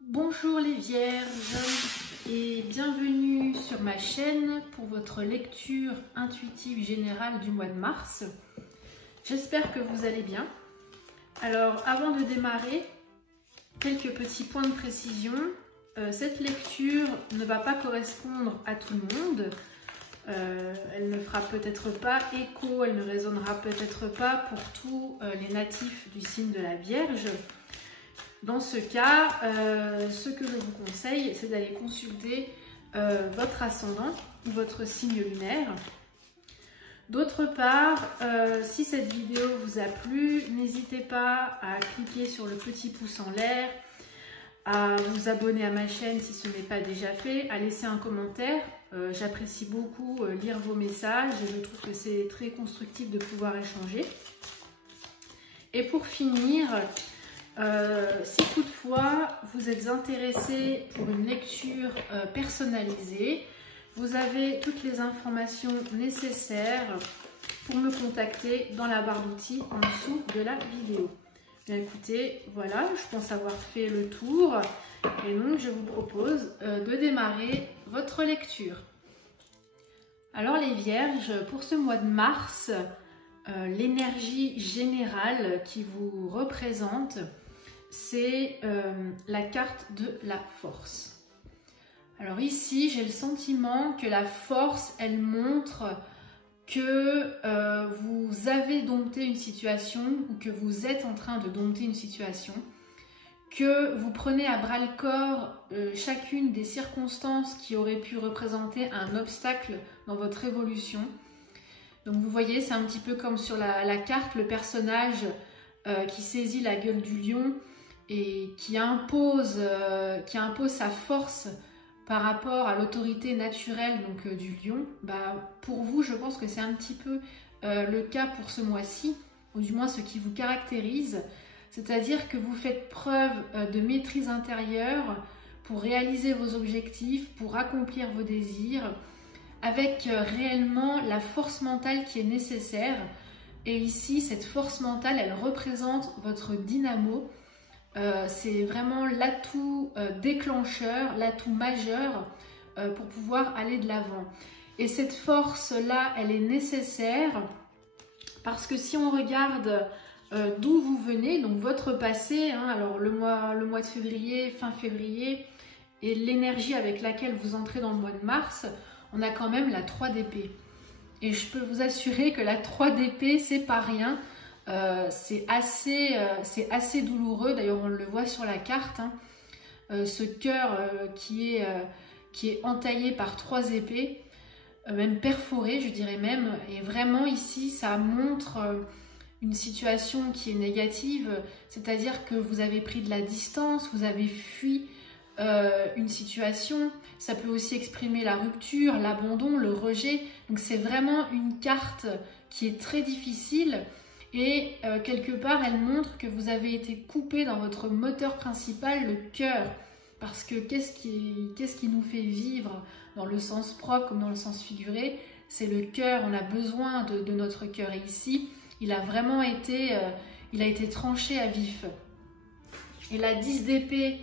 Bonjour les Vierges et bienvenue sur ma chaîne pour votre lecture intuitive générale du mois de mars. J'espère que vous allez bien. Alors avant de démarrer, quelques petits points de précision. Cette lecture ne va pas correspondre à tout le monde. Elle ne fera peut-être pas écho, elle ne résonnera peut-être pas pour tous les natifs du signe de la Vierge. Dans ce cas, ce que je vous conseille, c'est d'aller consulter votre ascendant ou votre signe lunaire. D'autre part, si cette vidéo vous a plu, n'hésitez pas à cliquer sur le petit pouce en l'air, à vous abonner à ma chaîne si ce n'est pas déjà fait, à laisser un commentaire. J'apprécie beaucoup lire vos messages et je trouve que c'est très constructif de pouvoir échanger. Et pour finir, si toutefois vous êtes intéressé pour une lecture personnalisée, vous avez toutes les informations nécessaires pour me contacter dans la barre d'outils en dessous de la vidéo. Bien écoutez, voilà, je pense avoir fait le tour et donc je vous propose de démarrer votre lecture. Alors les Vierges, pour ce mois de mars, l'énergie générale qui vous représente, c'est la carte de la force. Alors ici, j'ai le sentiment que la force, elle montre que vous avez dompté une situation ou que vous êtes en train de dompter une situation, que vous prenez à bras le corps chacune des circonstances qui auraient pu représenter un obstacle dans votre évolution. Donc vous voyez, c'est un petit peu comme sur la carte, le personnage qui saisit la gueule du lion et qui impose sa force par rapport à l'autorité naturelle donc, du lion. Pour vous, je pense que c'est un petit peu le cas pour ce mois-ci, ou du moins ce qui vous caractérise. C'est-à-dire que vous faites preuve de maîtrise intérieure pour réaliser vos objectifs, pour accomplir vos désirs, avec réellement la force mentale qui est nécessaire. Et ici, cette force mentale, elle représente votre dynamo. C'est vraiment l'atout déclencheur, l'atout majeur pour pouvoir aller de l'avant. Et cette force-là, elle est nécessaire parce que si on regarde d'où vous venez, donc votre passé, hein, alors le mois de février, fin février, et l'énergie avec laquelle vous entrez dans le mois de mars, on a quand même la 3 d'épée. Et je peux vous assurer que la 3 d'épée, c'est pas rien. C'est assez douloureux, d'ailleurs on le voit sur la carte, hein. Ce cœur qui est entaillé par 3 épées, même perforé je dirais même, et vraiment ici ça montre une situation qui est négative, c'est-à-dire que vous avez pris de la distance, vous avez fui une situation. Ça peut aussi exprimer la rupture, l'abandon, le rejet, donc c'est vraiment une carte qui est très difficile. Et quelque part, elle montre que vous avez été coupé dans votre moteur principal, le cœur. Parce que qu'est-ce qui nous fait vivre dans le sens propre comme dans le sens figuré? C'est le cœur, on a besoin de notre cœur. Et ici, il a vraiment été, tranché à vif. Et la 10 d'épée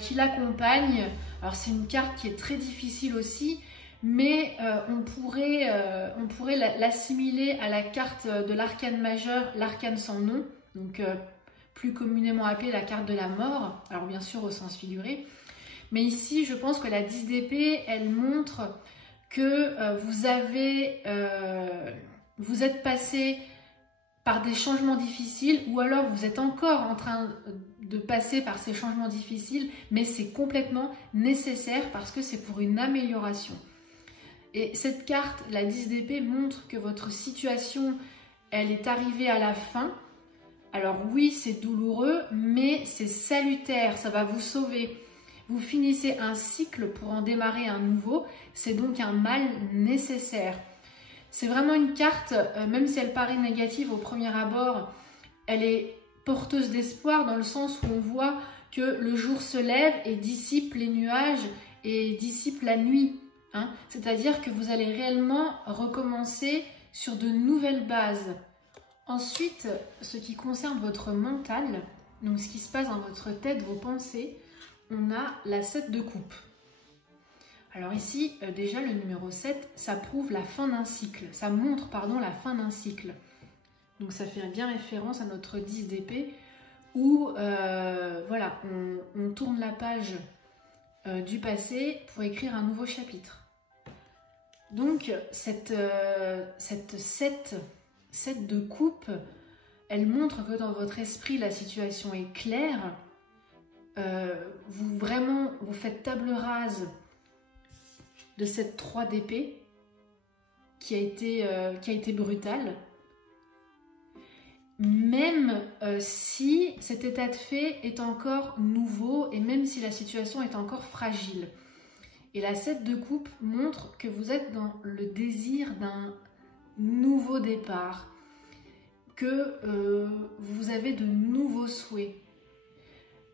qui l'accompagne, alors c'est une carte qui est très difficile aussi, mais on pourrait l'assimiler à la carte de l'arcane majeur, l'arcane sans nom, donc plus communément appelée la carte de la mort, alors bien sûr au sens figuré. Mais ici, je pense que la 10 d'épée, elle montre que vous êtes passé par des changements difficiles, ou alors vous êtes encore en train de passer par ces changements difficiles, mais c'est complètement nécessaire parce que c'est pour une amélioration. Et cette carte, la 10 d'épée, montre que votre situation, elle est arrivée à la fin. Alors oui, c'est douloureux, mais c'est salutaire, ça va vous sauver. Vous finissez un cycle pour en démarrer un nouveau, c'est donc un mal nécessaire. C'est vraiment une carte, même si elle paraît négative au premier abord, elle est porteuse d'espoir dans le sens où on voit que le jour se lève et dissipe les nuages et dissipe la nuit. Hein. C'est-à-dire que vous allez réellement recommencer sur de nouvelles bases, Ensuite, ce qui concerne votre mental, donc ce qui se passe dans votre tête, vos pensées, on a la 7 de coupe. Alors ici, déjà le numéro 7, ça prouve la fin d'un cycle, ça montre, pardon, la fin d'un cycle. Donc ça fait bien référence à notre 10 d'épée où voilà, on tourne la page du passé pour écrire un nouveau chapitre. Donc cette 7 de coupe, elle montre que dans votre esprit la situation est claire, vous faites table rase de cette 3 d'épée qui a été brutale, même si cet état de fait est encore nouveau et même si la situation est encore fragile. Et la 7 de coupe montre que vous êtes dans le désir d'un nouveau départ, que vous avez de nouveaux souhaits,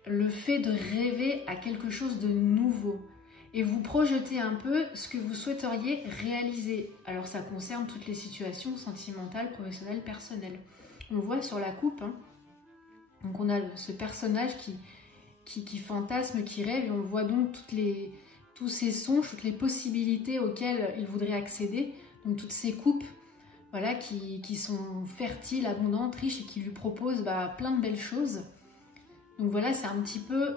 le fait de rêver à quelque chose de nouveau. Et vous projetez un peu ce que vous souhaiteriez réaliser. Alors ça concerne toutes les situations sentimentales, professionnelles, personnelles. On voit sur la coupe, hein. Donc on a ce personnage qui fantasme, qui rêve, et on voit donc tous ces songes, toutes les possibilités auxquelles il voudrait accéder. Donc toutes ces coupes, voilà, qui sont fertiles, abondantes, riches et qui lui proposent plein de belles choses. Donc voilà, c'est un petit peu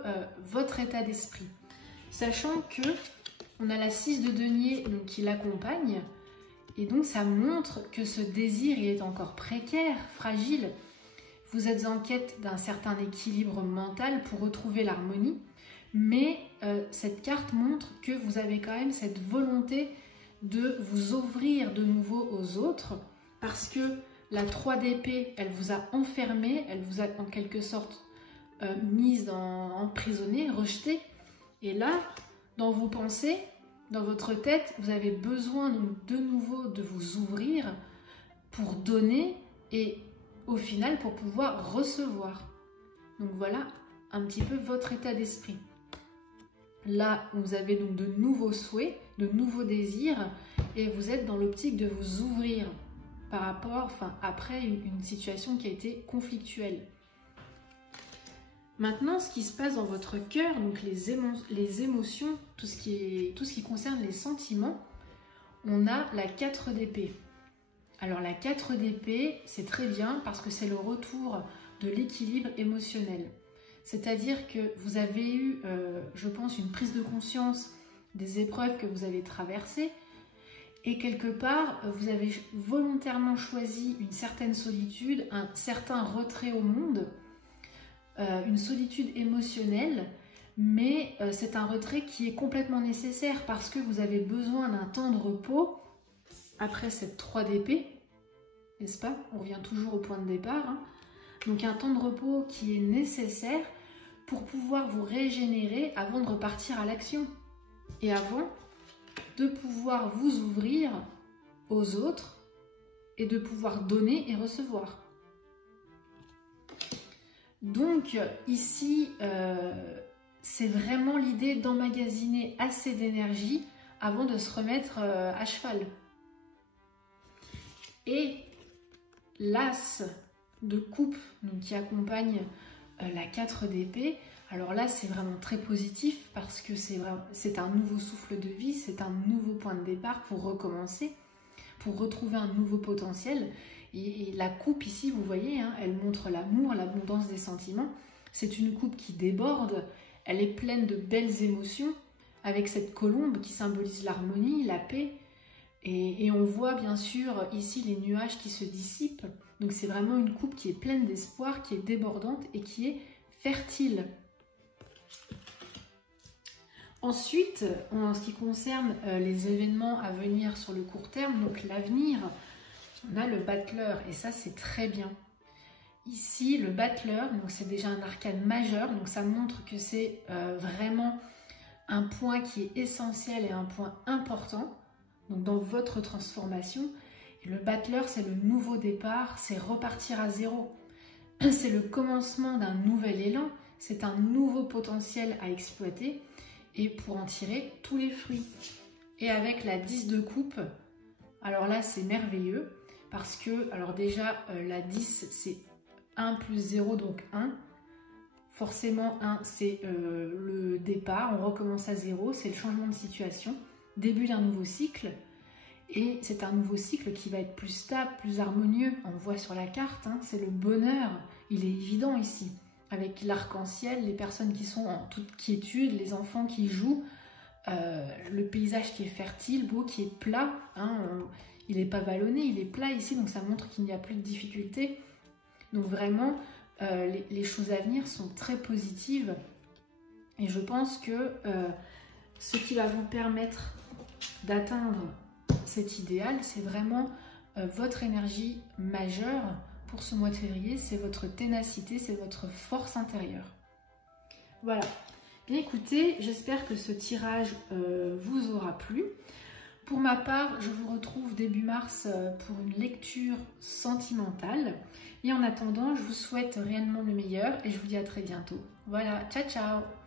votre état d'esprit. Sachant que on a la 6 de denier donc, qui l'accompagne, et donc ça montre que ce désir il est encore précaire, fragile. Vous êtes en quête d'un certain équilibre mental pour retrouver l'harmonie, mais cette carte montre que vous avez quand même cette volonté de vous ouvrir de nouveau aux autres, parce que la 3 d'épée, elle vous a enfermé, elle vous a en quelque sorte mise emprisonnée, rejetée. Et là, dans vos pensées, dans votre tête, vous avez besoin donc de nouveau de vous ouvrir pour donner et au final pour pouvoir recevoir. Donc voilà un petit peu votre état d'esprit. Là, vous avez donc de nouveaux souhaits, de nouveaux désirs et vous êtes dans l'optique de vous ouvrir par rapport, après une situation qui a été conflictuelle. Maintenant, ce qui se passe dans votre cœur, donc les émotions, tout ce qui concerne les sentiments, on a la 4 d'épée. Alors la 4 d'épée, c'est très bien parce que c'est le retour de l'équilibre émotionnel. C'est-à-dire que vous avez eu, je pense, une prise de conscience des épreuves que vous avez traversées et quelque part, vous avez volontairement choisi une certaine solitude, un certain retrait au monde, une solitude émotionnelle, mais c'est un retrait qui est complètement nécessaire parce que vous avez besoin d'un temps de repos après cette 3 d'épée, n'est-ce pas? On revient toujours au point de départ, hein. Donc un temps de repos qui est nécessaire pour pouvoir vous régénérer avant de repartir à l'action et avant de pouvoir vous ouvrir aux autres et de pouvoir donner et recevoir. Donc ici, c'est vraiment l'idée d'emmagasiner assez d'énergie avant de se remettre à cheval. Et l'as de coupe donc, qui accompagne la 4 d'épée, alors là c'est vraiment très positif parce que c'est un nouveau souffle de vie, c'est un nouveau point de départ pour recommencer, pour retrouver un nouveau potentiel. Et la coupe ici, vous voyez, hein, elle montre l'amour, l'abondance des sentiments. C'est une coupe qui déborde, elle est pleine de belles émotions, avec cette colombe qui symbolise l'harmonie, la paix. Et on voit bien sûr ici les nuages qui se dissipent. Donc c'est vraiment une coupe qui est pleine d'espoir, qui est débordante et qui est fertile. Ensuite, en ce qui concerne les événements à venir sur le court terme, donc l'avenir, on a le battleur et ça c'est très bien. Ici le battleur, donc c'est déjà un arcane majeur, donc ça montre que c'est vraiment un point qui est essentiel et un point important donc dans votre transformation. Et le battleur c'est le nouveau départ, c'est repartir à zéro. C'est le commencement d'un nouvel élan, c'est un nouveau potentiel à exploiter et pour en tirer tous les fruits. Et avec la 10 de coupe, alors là c'est merveilleux parce que, alors déjà, la 10, c'est 1 plus 0, donc 1. Forcément, 1, c'est le départ, on recommence à 0, c'est le changement de situation, début d'un nouveau cycle. Et c'est un nouveau cycle qui va être plus stable, plus harmonieux. On voit sur la carte, hein, c'est le bonheur, il est évident ici. Avec l'arc-en-ciel, les personnes qui sont en toute quiétude, les enfants qui jouent, le paysage qui est fertile, beau, qui est plat. Hein, il n'est pas vallonné, il est plat ici, donc ça montre qu'il n'y a plus de difficultés. Donc vraiment, les choses à venir sont très positives. Et je pense que ce qui va vous permettre d'atteindre cet idéal, c'est vraiment votre énergie majeure pour ce mois de février, c'est votre ténacité, c'est votre force intérieure. Voilà. Bien écoutez, j'espère que ce tirage vous aura plu. Pour ma part, je vous retrouve début mars pour une lecture sentimentale. Et en attendant, je vous souhaite réellement le meilleur et je vous dis à très bientôt. Voilà, ciao ciao!